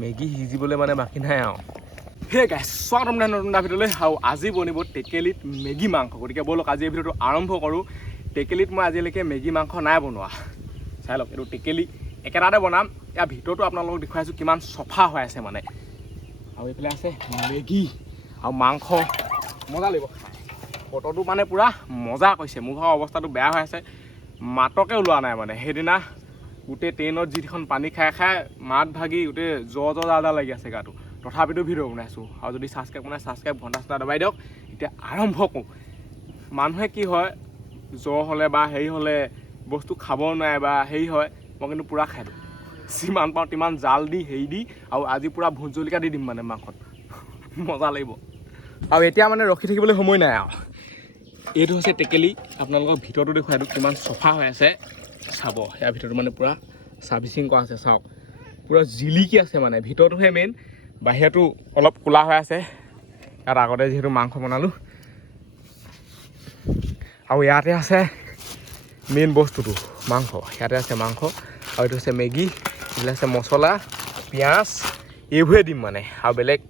Maggi সিজিবলৈ মানে বাকী নাই আৰু হে গাইছ স্বাগতম নতুন এটা ভিডিঅ'লৈ আৰু আজি বনিব টেকেলিত মেগী মাংস গতিকে ব'লক আজি এই ভিডিঅ'টো আৰম্ভ কৰোঁ টেকেলিত মই আজিলৈকে মেগী মাংস নাই বনোৱা চাই লওক এইটো টেকেলি একেটাতে বনাম ইয়াৰ ভিতৰতো আপোনালোকক দেখুৱাইছোঁ কিমান চফা হৈ আছে মানে আৰু এইফালে আছে মেগী আৰু মাংস মজা লাগিব বতৰটো মানে পূৰা মজা কৈছে মোৰ ভাগৰ অৱস্থাটো বেয়া হৈ আছে মাতকে ওলোৱা নাই মানে সেইদিনা গোটেই ট্ৰেইনত যিখন পানী খাই খাই মাত ভাগি গোটেই জ্বৰ লাগি আছে গাটো তথাপিতো ভিডিঅ' বনাইছোঁ আৰু যদি ছাবস্ক্ৰাইব ঘণ্টা দবাই দিয়ক এতিয়া আৰম্ভ কৰোঁ মানুহে কি হয় জ্বৰ হ'লে বা হেৰি হ'লে বস্তু খাব নোৱাৰে বা হেৰি হয় মই কিন্তু পূৰা খাই দিওঁ যিমান পাওঁ তিমান জাল দি হেৰি দি আৰু আজি পূৰা ভোট জলকীয়া দি দিম মানে মাংসত মজা লাগিব আৰু এতিয়া মানে ৰখি থাকিবলৈ সময় নাই আৰু এইটো হৈছে টেকেলি আপোনালোকক ভিতৰতো দেখুৱাই দিওঁ কিমান চফা হৈ আছে চাব ইয়াৰ ভিতৰতো মানে পূৰা ছাৰ্ভিচিং কৰা আছে চাওক পূৰা জিলিকি আছে মানে ভিতৰটোহে মেইন বাহিৰতো অলপ ক'লা হৈ আছে ইয়াত আগতে যিহেতু মাংস বনালোঁ আৰু ইয়াতে আছে মেইন বস্তুটো মাংস ইয়াতে আছে মাংস আৰু এইটো হৈছে মেগী এইবিলাক আছে মছলা পিঁয়াজ এইবোৰে দিম মানে আৰু বেলেগ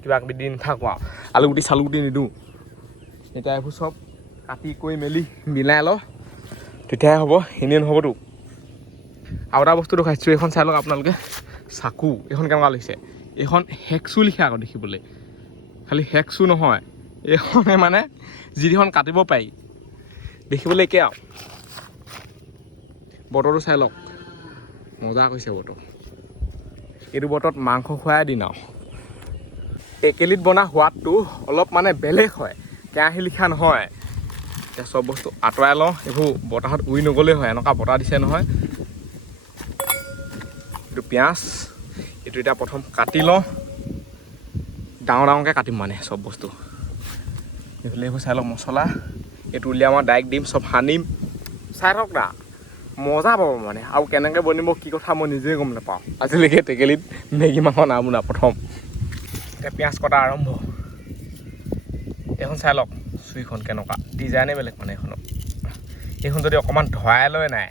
কিবা কিবি দি নাথাকোঁ আৰু আলুগুটি চালুগুটি নিদিওঁ এতিয়া এইবোৰ চব কাটি কৰি মেলি মিলাই লওঁ তেতিয়াহে হ'ব এনেই নহ'বতো আৰু এটা বস্তু দেখাইছোঁ এইখন চাই লওক আপোনালোকে চাকু এইখন কেনেকুৱা লাগিছে এইখন হেকচু লিখা আকৌ দেখিবলৈ খালি হেকচু নহয় এইখনে মানে যিখন কাটিব পাৰি দেখিবলৈ একে আৰু বতৰটো চাই লওক মজা কৈছে বতৰ এইটো বতৰত মাংস খোৱাই দিন আৰু টেকেলিত বনা সোৱাদটো অলপ মানে বেলেগ হয় কেৰাহী লিখা নহয় এতিয়া চব বস্তু আঁতৰাই লওঁ এইবোৰ বতাহত উৰি নগ'লেই হয় এনেকুৱা বতাহ দিছে নহয় এইটো পিঁয়াজ এইটো এতিয়া প্ৰথম কাটি লওঁ ডাঙৰকৈ কাটিম মানে চব বস্তু এইফালে এইবোৰ চাই লওক মছলা এইটো উলিয়াই মই ডাইৰেক্ট দিম চব সানিম চাই থাকক না মজা পাব মানে আৰু কেনেকৈ বনিব কি কথা মই নিজে গম নাপাওঁ আজিলৈকে টেকেলিত মেগী মাংস নাবনা প্ৰথম এতিয়া পিঁয়াজ কটা আৰম্ভ এইখন চাই লওক চুইখন কেনেকুৱা ডিজাইনে বেলেগ মানে এইখন যদি অকণমান ধৰাই লৈ নাই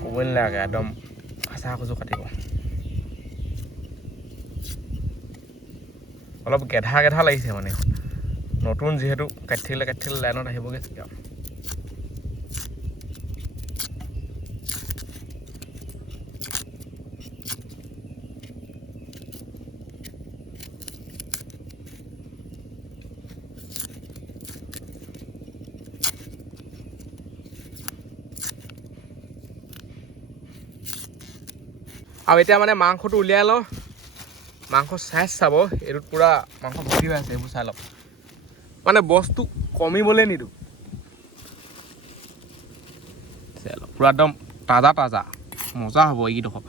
ক'বই নালাগে একদম খাচা খুচু কাটিব অলপ গেধা লাগিছে মানে এখন নতুন যিহেতু কাটি থাকিলে লাইনত আহিবগৈ আৰু এতিয়া মানে মাংসটো উলিয়াই লওঁ মাংস চাইজ চাব এইটোত পূৰা মাংস ভৰ্তি হৈ আছে এইবোৰ চাই লওক মানে বস্তু কমিবলৈ নিদিওঁ চাই লওক পূৰা একদম তাজা মজা হ'ব এইকেইডোখৰ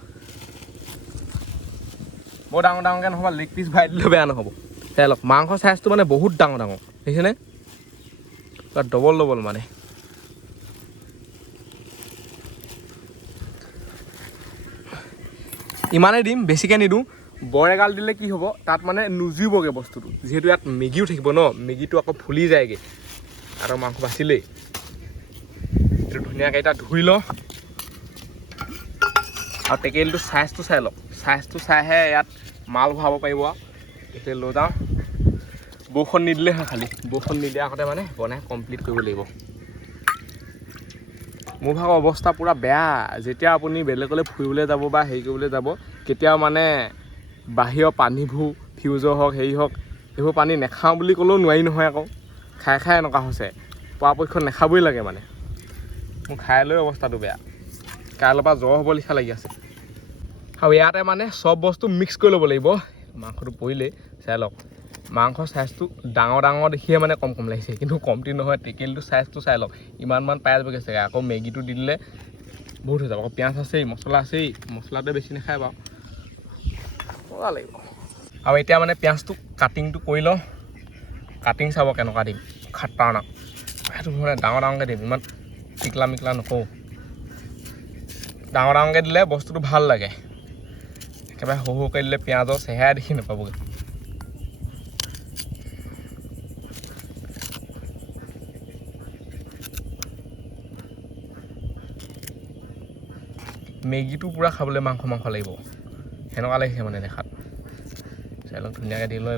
বৰ ডাঙৰকৈ নহ'ব লেগ পিচ ভৰাই দিলেও বেয়া নহ'ব চাই লওক মাংস চাইজটো মানে বহুত ডাঙৰ দেখিছেনে পূৰা ডবল মানে ইমানেই দিম বেছিকৈ নিদিওঁ বৰ এগাল দিলে কি হ'ব তাত মানে নুজুৰিবগৈ বস্তুটো যিহেতু ইয়াত মেগীও থাকিব ন মেগীটো আকৌ ফুলি যায়গৈ আৰু মাংস বাচিলেই এইটো ধুনীয়াকৈ এতিয়া ধুই লওঁ আৰু টেকেলিটো চাইজটো চাই লওক চাইজটো চাইহে ইয়াত মাল ভৰাব পাৰিব আৰু টেকেলি লৈ যাওঁ বৰষুণ নিদিলে হয় খালি বৰষুণ নিদিয়া আগতে মানে বনাই কমপ্লিট কৰিব লাগিব মোৰ ভাগৰ অৱস্থা পূৰা বেয়া যেতিয়া আপুনি বেলেগলৈ ফুৰিবলৈ যাব বা হেৰি কৰিবলৈ যাব কেতিয়াও মানে বাহিৰৰ পানীবোৰ ফিউজৰ হওক হেৰি হওক সেইবোৰ পানী নাখাওঁ বুলি ক'লেও নোৱাৰি নহয় আকৌ খাই এনেকুৱা হৈছে পৰাপক্ষত নাখাবই লাগে মানে মোৰ খাই লৈ অৱস্থাটো বেয়া কাইলৈৰ পৰা জ্বৰ হ'ব লিখা লাগি আছে আৰু ইয়াতে মানে চব বস্তু মিক্স কৰি ল'ব লাগিব মাংসটো পৰিলেই চাই লওক মাংস চাইজটো ডাঙৰ দেখিয়ে মানে কম লাগিছে কিন্তু কমটি নহয় টেকেলিটো চাইজটো চাই লওক ইমান পাই যাবগৈ চাগে আকৌ মেগীটো দি দিলে বহুত হৈ যাব আকৌ পিঁয়াজ আছেই মছলা আছেই মছলাটোৱে বেছি নাখায় বাৰু মজা লাগিব আৰু এতিয়া মানে পিঁয়াজটো কাটিংটো কৰি লওঁ কাটিং চাব কেনেকুৱা দিম খাটাৰনাক সেইটো মানে ডাঙৰকৈ দিম ইমান মিকলা নকওঁ ডাঙৰকৈ দিলে বস্তুটো ভাল লাগে একেবাৰে সৰুকৈ দিলে পিঁয়াজৰ চেহেৰা দেখি নাপাবগৈ মেগীটো পূৰা খাবলৈ মাংস লাগিব এনেকুৱা লাগিছে মানে দেখাত চাই লওক ধুনীয়াকৈ দি লওঁ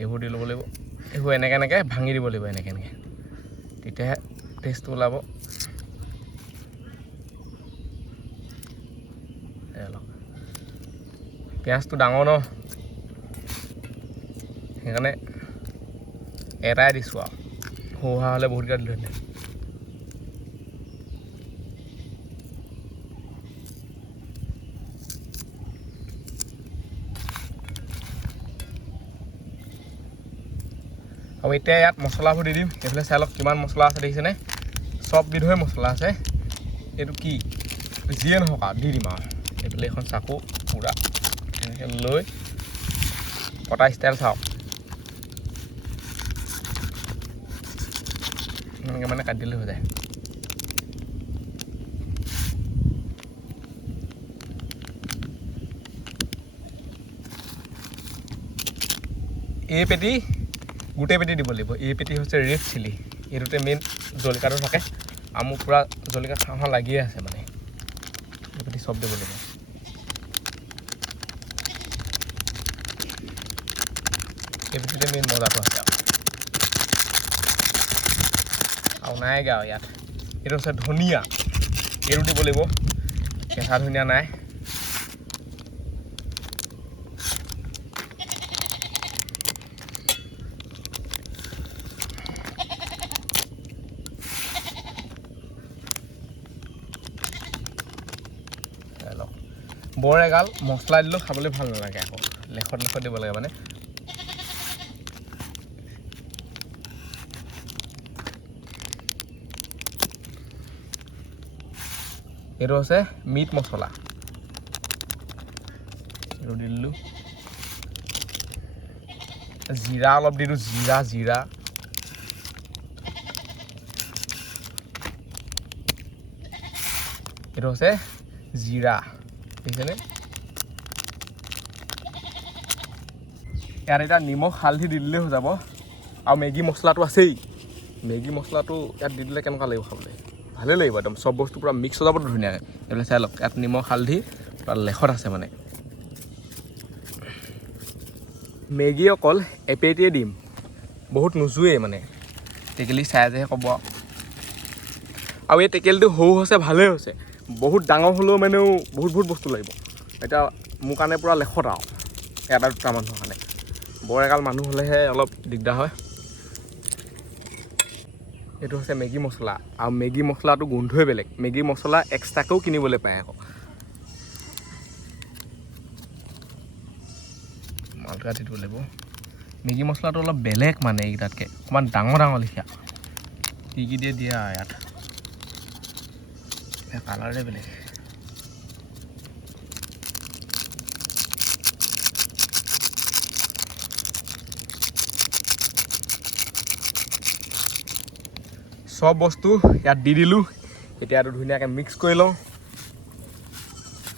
এইবোৰ দি ল'ব লাগিব এইবোৰ এনেকৈ ভাঙি দিব লাগিব এনেকৈ তেতিয়াহে টেষ্টটো ওলাব পিঁয়াজটো ডাঙৰ ন সেইকাৰণে এটাই দিছোঁ আৰু সৰু হোৱা হ'লে বহুতকেইটা দিলোঁ হেঁতেন আৰু এতিয়া ইয়াত মছলাবোৰ দি দিম এইফালে চাই লওক কিমান মছলা আছে দেখিছেনে চব বিধৰে মছলা আছে এইটো কি যিয়ে নহওক আৰু দি দিম আৰু এইফালে এখন চাকু পূৰা এনেকৈ লৈ কটা ষ্টাইল চাওক এনেকৈ মানে কাটি দিলে হৈ যায় এই পেটি গোটেই পেটি দিব লাগিব এই পেটি হৈছে ৰেড চিলি এইটোতে মেইন জলকীয়াটো থাকে আৰু মোৰ পূৰা জলকীয়া খাওঁ লাগিয়ে আছে মানে এই পেটি চব দিব লাগিব এই পেটিতে মেইন মজাটো আছে আৰু নাইগা আৰু ইয়াত এইটো হৈছে ধনিয়া এইটো দিব লাগিব কেঁচা ধনিয়া নাই বৰ এগাল মছলা দিলেও খাবলৈ ভাল নালাগে আকৌ লেখত দিব লাগে মানে এইটো হৈছে মিট মছলা এইটো দি দিলোঁ জিৰা অলপ দি দিওঁ জিৰা এইটো হৈছে জিৰা দেখিছেনে ইয়াত এতিয়া নিমখ হালধি দি দিলেই হৈ যাব আৰু মেগী মছলাটো আছেই মেগী মছলাটো ইয়াত দি দিলে কেনেকুৱা লাগিব খাবলৈ ভালেই লাগিব একদম চব বস্তু পূৰা মিক্স হৈ যাবতো ধুনীয়াকৈ এইবিলাক চাই লওক ইয়াত নিমখ হালধি পূৰা লেখত আছে মানে মেগী অকল এপেটিয়ে দিম বহুত নোজোৱেই মানে টেকেলি চাইজেহে ক'ব আৰু এই টেকেলিটো সৰু হৈছে ভালেই হৈছে বহুত ডাঙৰ হ'লেও মানেও বহুত বস্তু লাগিব এতিয়া মোৰ কাৰণে পূৰা লেখত আৰু এটা দুটা মানুহৰ কাৰণে বৰ এগাল মানুহ হ'লেহে অলপ দিগদাৰ হয় এইটো হৈছে মেগী মছলা আৰু মেগী মছলাটো গোন্ধই বেলেগ মেগী মছলা এক্সট্ৰাকৈও কিনিবলৈ পায় আকৌ মালটো দিব লাগিব মেগী মছলাটো অলপ বেলেগ মানে এইকেইটাতকৈ অকণমান ডাঙৰ লিখা কি দিয়ে দিয়া ইয়াত কালাৰে বেলেগ সব বস্তু ইয়াত দি দিলোঁ এতিয়া আৰু ধুনীয়াকৈ মিক্স কৰি লওঁ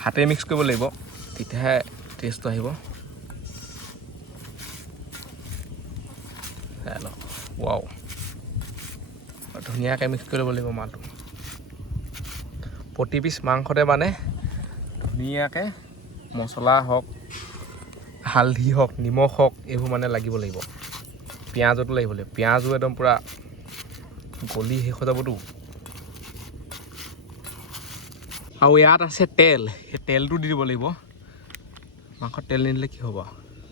হাতে মিক্স কৰিব লাগিব তেতিয়াহে টেষ্টটো আহিব চাই লওঁ ৱাও ধুনীয়াকৈ মিক্স কৰিব লাগিব মালটো প্ৰতি পিচ মাংসতে মানে ধুনীয়াকৈ মছলা হওক হালধি হওক নিমখ হওক এইবোৰ মানে লাগিব পিঁয়াজতো লাগিব পিঁয়াজো একদম পূৰা গলি শেষ হৈ যাবতো আৰু ইয়াত আছে তেল সেই তেলটো দি দিব লাগিব মাংসত তেল নিদিলে কি হ'ব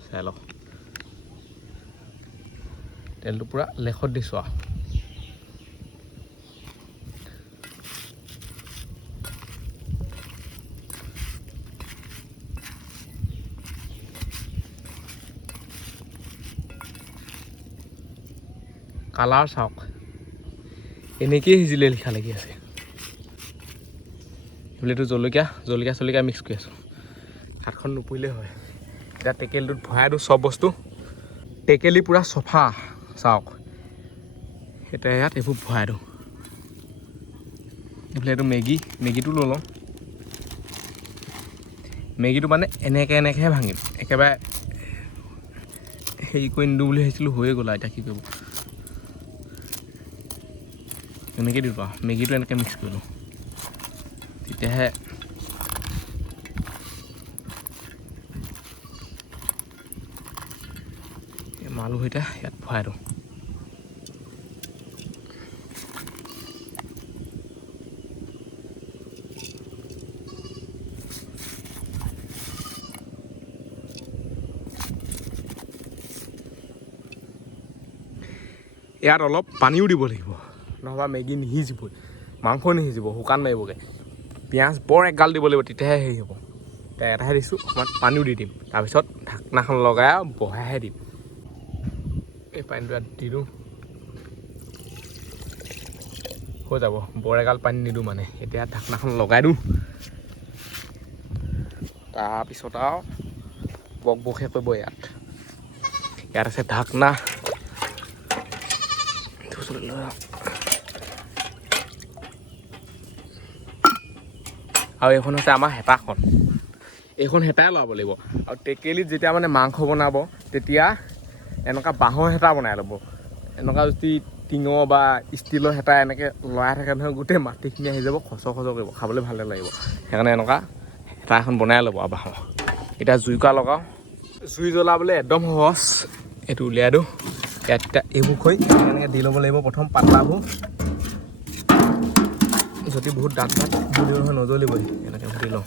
চাই লওক তেলটো পূৰা লেখত দিছোঁ আৰু কালাৰ চাওক এনেকেই সিজিলে লিখা লাগি আছে এইবোলেতো জলকীয়া মিক্স কৰি আছোঁ হাতখন নুপুৰিলেই হয় এতিয়া টেকেলিটোত ভৰাই দিওঁ চব বস্তু টেকেলি পূৰা চফা চাওক এতিয়া ইয়াত এইবোৰ ভৰাই দিওঁ এইফালে এইটো মেগীটো লৈ লওঁ মেগীটো মানে এনেকৈহে ভাঙিম একেবাৰে হেৰি কৰি নিদিওঁ বুলি ভাবিছিলোঁ হৈয়ে গ'ল এতিয়া কি কৰিব এনেকৈ দিওঁ আৰু মেগীটো এনেকৈ মিক্স কৰি লওঁ তেতিয়াহে আলু সৈতে ইয়াত ভৰাই দিওঁ ইয়াত অলপ পানীও দিব লাগিব নহবা মেগী নিসিজিবই মাংস নিসিজিব শুকান মাৰিবগৈ পিঁয়াজ বৰ এগাল দিব লাগিব তেতিয়াহে হেৰি হ'ব এটাহে দিছোঁ অকণমান পানীও দি দিম তাৰপিছত ঢাকনাখন লগাই বহাইহে দিম এই পানীটো ইয়াত দি দিওঁ হৈ যাব বৰ এগাল পানী নিদিওঁ মানে এতিয়া ঢাকনাখন লগাই দিওঁ তাৰপিছত আৰু বকবকহে কৰিব ইয়াত আছে ঢাকনা আৰু এইখন হৈছে আমাৰ হেতাখন এইখন হেতাই লগাব লাগিব আৰু টেকেলিত যেতিয়া মানে মাংস বনাব তেতিয়া এনেকুৱা বাঁহৰ হেতা বনাই ল'ব এনেকুৱা যদি টিঙৰ বা ষ্টিলৰ হেতা এনেকৈ লৰাই থাকে নহয় গোটেই মাটিখিনি আহি যাব খচ কৰিব খাবলৈ ভালে লাগিব সেইকাৰণে এনেকুৱা হেতা এখন বনাই ল'ব আৰু বাঁহৰ এতিয়া জুইকুৰা লগাওঁ জুই জ্বলাবলৈ একদম সহজ এইটো উলিয়াই দিওঁ ইয়াত এতিয়া এইবোৰ খৈ এনেকৈ দি ল'ব লাগিব প্ৰথম পাতলাবোৰ যদি বহুত ডাঠ ডাঠ বুলিও নহয় নজ্বলিবই এনেকৈ ভুটি লওঁ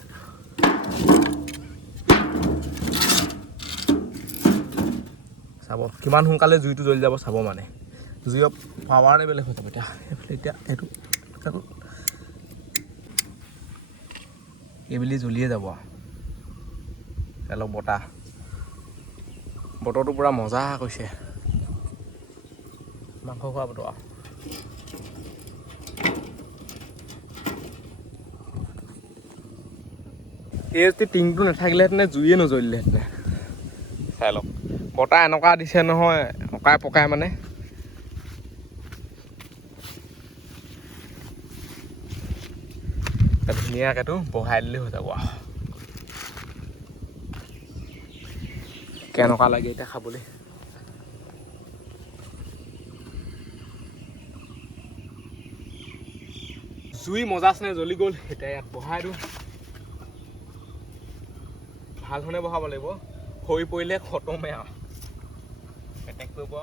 চাব কিমান সোনকালে জুইটো জ্বলি যাব চাব মানে জুইৰ পাৱাৰে বেলেগ হৈ যাব এতিয়া এইটো এইবেলি জ্বলিয়ে যাব অলপ বতৰটো পূৰা মজা কৈছে মাংস খোৱা বতৰ এই যদি টিংটো নাথাকিলেহেঁতেন জুইয়ে নজ্বলিলেহেঁতেন চাই লওক বতাহ এনেকুৱা দিছে নহয় অকাই পকাই মানে ধুনীয়াকৈতো বহাই দিলেই হৈ যাব কেনেকুৱা লাগে এতিয়া খাবলৈ জুই মজাচনে জ্বলি গ'ল এতিয়া ইয়াত বহাই দিওঁ ভাল ধৰণে বহাব লাগিব হৈ পৰিলে খতমে আৰু এটেক কৰিব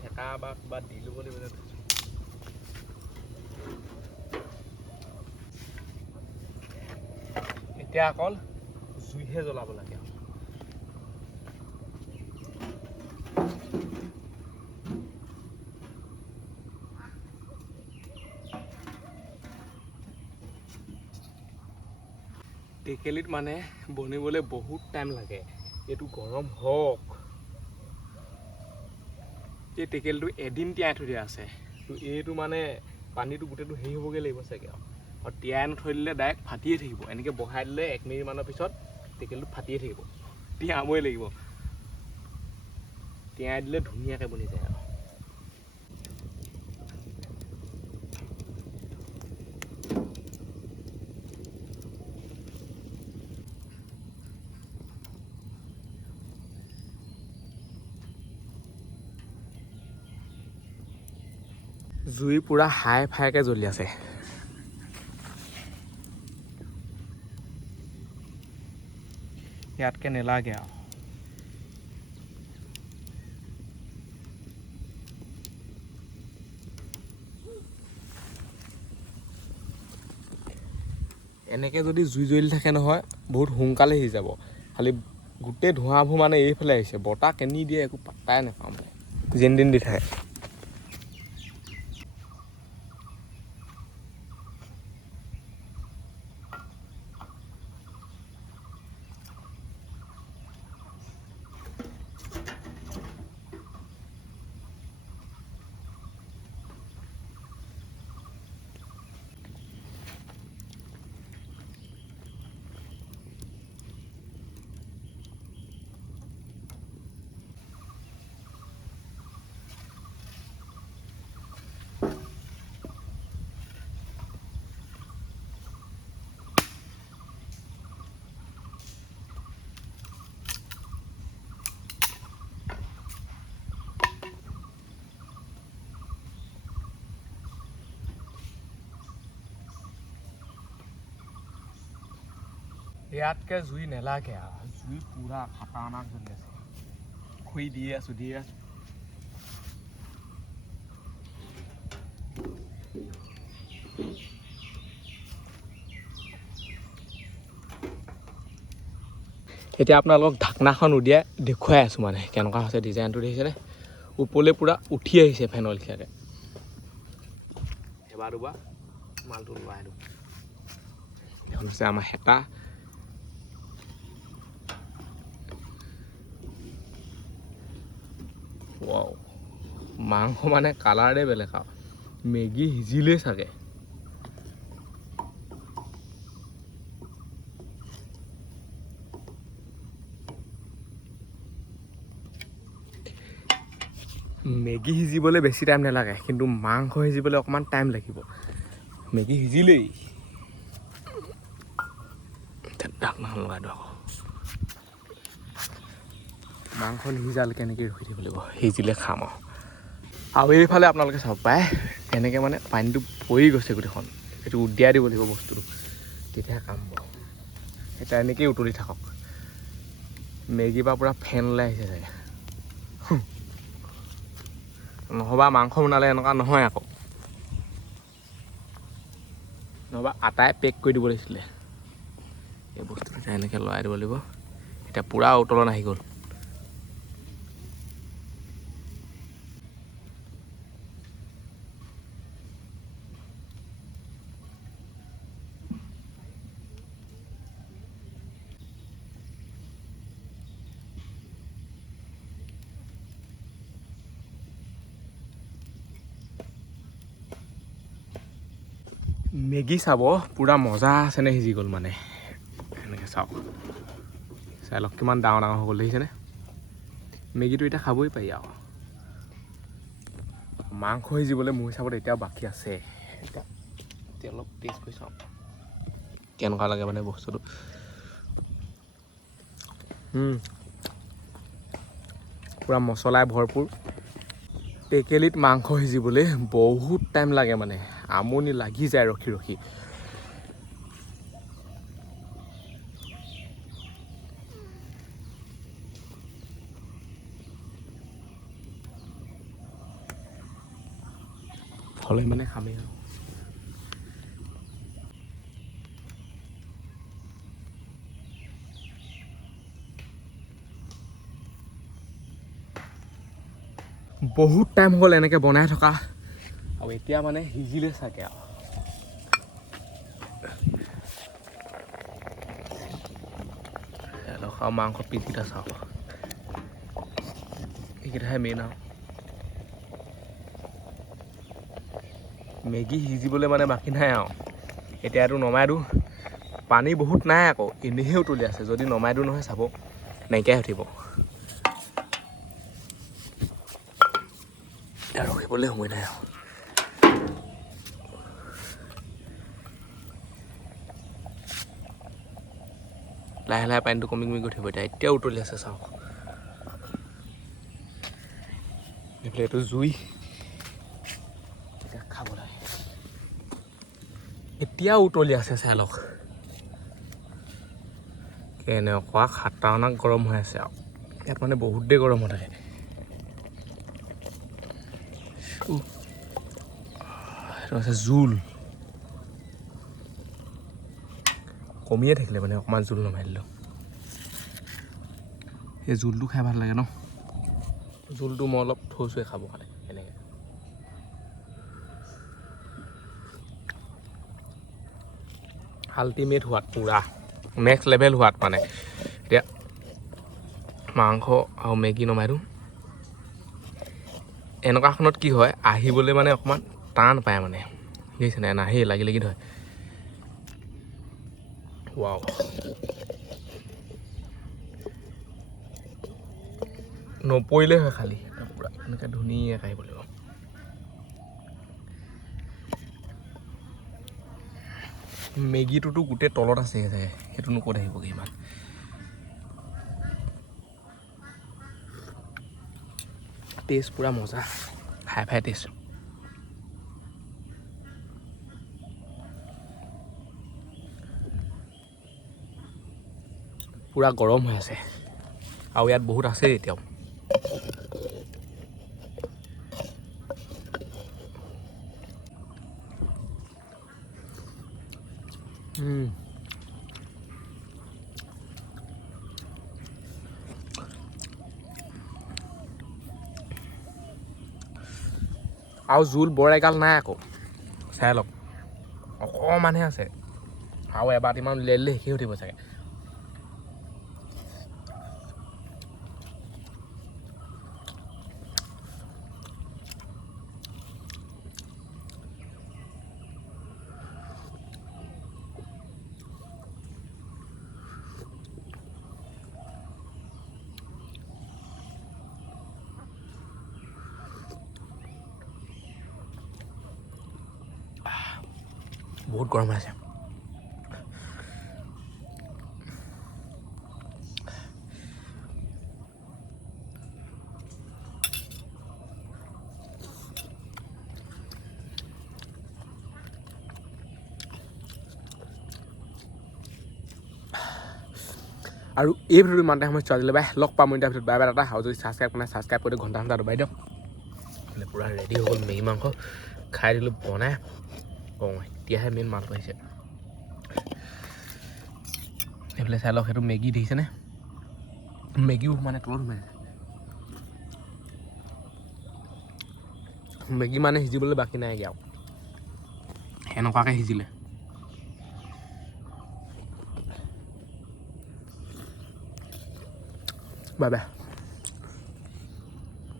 ঠেকা বা কিবা দি ল'ব লাগিব এতিয়া অকল জুইহে জ্বলাব লাগে টেকেলিত মানে বনিবলৈ বহুত টাইম লাগে এইটো গৰম হওক এই টেকেলিটো এদিন তিয়াই থৈ দিয়া আছে এইটো মানে পানীটো গোটেইটো হেৰি হ'বগৈ লাগিব চাগে আৰু তিয়াই নথৈ দিলে ডাইৰেক্ট ফাটিয়ে থাকিব এনেকৈ বহাই দিলে 1 মিনিটমানৰ পিছত টেকেলিটো ফাটিয়ে থাকিব তিয়াবই লাগিব তিয়াই দিলে ধুনীয়াকৈ বনি যায় আৰু জুই পুৰা হাই ফাইকৈ জ্বলি আছে ইয়াতকৈ নেলাগে আৰু এনেকৈ যদি জুই জ্বলি থাকে নহয় বহুত সোনকালে সিজি যাব খালি গোটেই ধোঁৱাবোৰ মানে এইফালে আহিছে বতাহ কেনি দিয়ে একো পাত্তাই নাপাওঁ মানে যেন দিন দি থাকে ইয়াতকৈ জুই নেলাগে আৰু জুই পূৰা খাটাৰনাক জ্বলি আছে খুই দিয়ে আছোঁ এতিয়া আপোনালোকক ঢাকনাখন উলিয়াই দেখুৱাই আছোঁ মানে কেনেকুৱা হৈছে ডিজাইনটো দেখিছেনে ওপৰলৈ পূৰা উঠি আহিছে ফেনৰ লেখীয়াকৈ এবাৰ দুবাৰ মালটো লোৱাই দিওঁ এখন হৈছে আমাৰ হেতা ৱাও মাংস মানে কালাৰে বেলেগ আৰু মেগী সিজিলেই চাগে মেগী সিজিবলৈ বেছি টাইম নালাগে কিন্তু মাংস সিজিবলৈ অকণমান টাইম লাগিব মেগী সিজিলেই ঢাকনা লগাই দিওঁ আকৌ মাংস নিসিজালৈকে এনেকৈ ৰখি থাকিব লাগিব সিজিলে খাম আৰু এইফালে আপোনালোকে চাব পাৰে এনেকৈ মানে পানীটো পৰি গৈছে গোটেইখন সেইটো উলিয়াই দিব লাগিব বস্তুটো তেতিয়াহে কাম হ'ব এতিয়া এনেকৈয়ে উতলি থাকক মেগীৰ পৰা পূৰা ফেন ওলাই আহিছে চাগে নহ'বা মাংস বনালে এনেকুৱা নহয় আকৌ নহ'বা আটাই পেক কৰি দিব লাগিছিলে এই বস্তুটো এনেকৈ লৰাই দিব লাগিব এতিয়া পূৰা উতলন আহি গ'ল মেগী চাব পূৰা মজা আছেনে সিজি গ'ল মানে এনেকৈ চাওক চাই লওক কিমান ডাঙৰ ডাঙৰ হৈ গ'ল দেখিছেনে মেগীটো এতিয়া খাবই পাৰি আৰু মাংস সিজিবলৈ মোৰ হিচাপত এতিয়াও বাকী আছে এতিয়া অলপ টেষ্ট কৰি চাওঁ কেনেকুৱা লাগে মানে বস্তুটো পূৰা মছলাই ভৰপূৰ টেকেলিত মাংস সিজিবলৈ বহুত টাইম লাগে মানে আমনি লাগি যায় ৰখি ৰখি ফলে মানে খামেই আৰু বহুত টাইম হ'ল এনেকৈ বনাই থকা আৰু এতিয়া মানে সিজিলে চাগে আৰু মাংস পিচকেইটা চাওক এইকেইটাহে মেইন আৰু মেগী সিজিবলৈ মানে বাকী নাই আৰু এতিয়া এইটো নমাই দিওঁ পানী বহুত নাই আকৌ এনেহে উতলি আছে যদি নমাই দিওঁ নহয় চাব নাইকিয়াই উঠিব এতিয়া ৰখিবলৈ সময় নাই আৰু লাহে লাহে পানীটো কমি কমি গৈ থাকিব এতিয়া উতলি আছে চাওক এইফালে এইটো জুই এতিয়া খাব লাগে এতিয়া উতলি আছে চাই লওক কেনেকুৱা খাটাৰনাক গৰম হৈ আছে আৰু ইয়াত মানে বহুত দেৰি গৰম হৈ থাকে এইটো আছে জোল কমিয়ে থাকিলে মানে অকণমান জোল নমাই দিলোঁ সেই জোলটো খাই ভাল লাগে ন জোলটো মই অলপ থৈছোৱে খাবৰ কাৰণে এনেকৈ আল্টিমেট সোৱাদ পূৰা নেক্সট লেভেল সোৱাদ মানে এতিয়া মাংস আৰু মেগী নমাই দিওঁ এনেকুৱাখনত কি হয় আহিবলৈ মানে অকণমান টান পায় মানে বুজিছে নাই নাহেই লাগি লাগি ধৰে ৱাও নপৰিলেই হয় খালি পূৰা এনেকৈ ধুনীয়াকৈ আহিব লাগিব মেগীটোতো গোটেই তলত আছে চাগে সেইটোনো ক'ত আহিবগৈ ইমান টেষ্ট পূৰা মজা হাই ফাই টেষ্ট পূৰা গৰম হৈ আছে আৰু ইয়াত বহুত আছে এতিয়াও আৰু জোল বৰ এগাল নাই আকৌ চাই লওক অকণমানহে আছে আৰু এবাটিমান উলিয়াই দিলে শেষেই উঠিব চাগে বহুত গৰম হৈ আছে আৰু এই ভিডিঅ'টো ইমানতে সময় চোৱা দিলে বাই লগ পাম এতিয়া ভিডিঅ'ত বাই বাই দাদা আৰু যদি ছাবস্ক্ৰাইব কৰা ছাবস্ক্ৰাইব কৰি ঘণ্টা দবাই দিয়ক পূৰা ৰেডি হৈ গ'ল মেগী মাংস খাই দিলোঁ বনাই অঁ এতিয়াহে মেইন মাংস আহিছে এইফালে চাই লওক সেইটো মেগী দেখিছেনে মেগীও মানে তলত সোমাই আছে মেগী মানে সিজিবলৈ বাকী নাইগৈ আৰু এনেকুৱাকৈ সিজিলে বাই বাই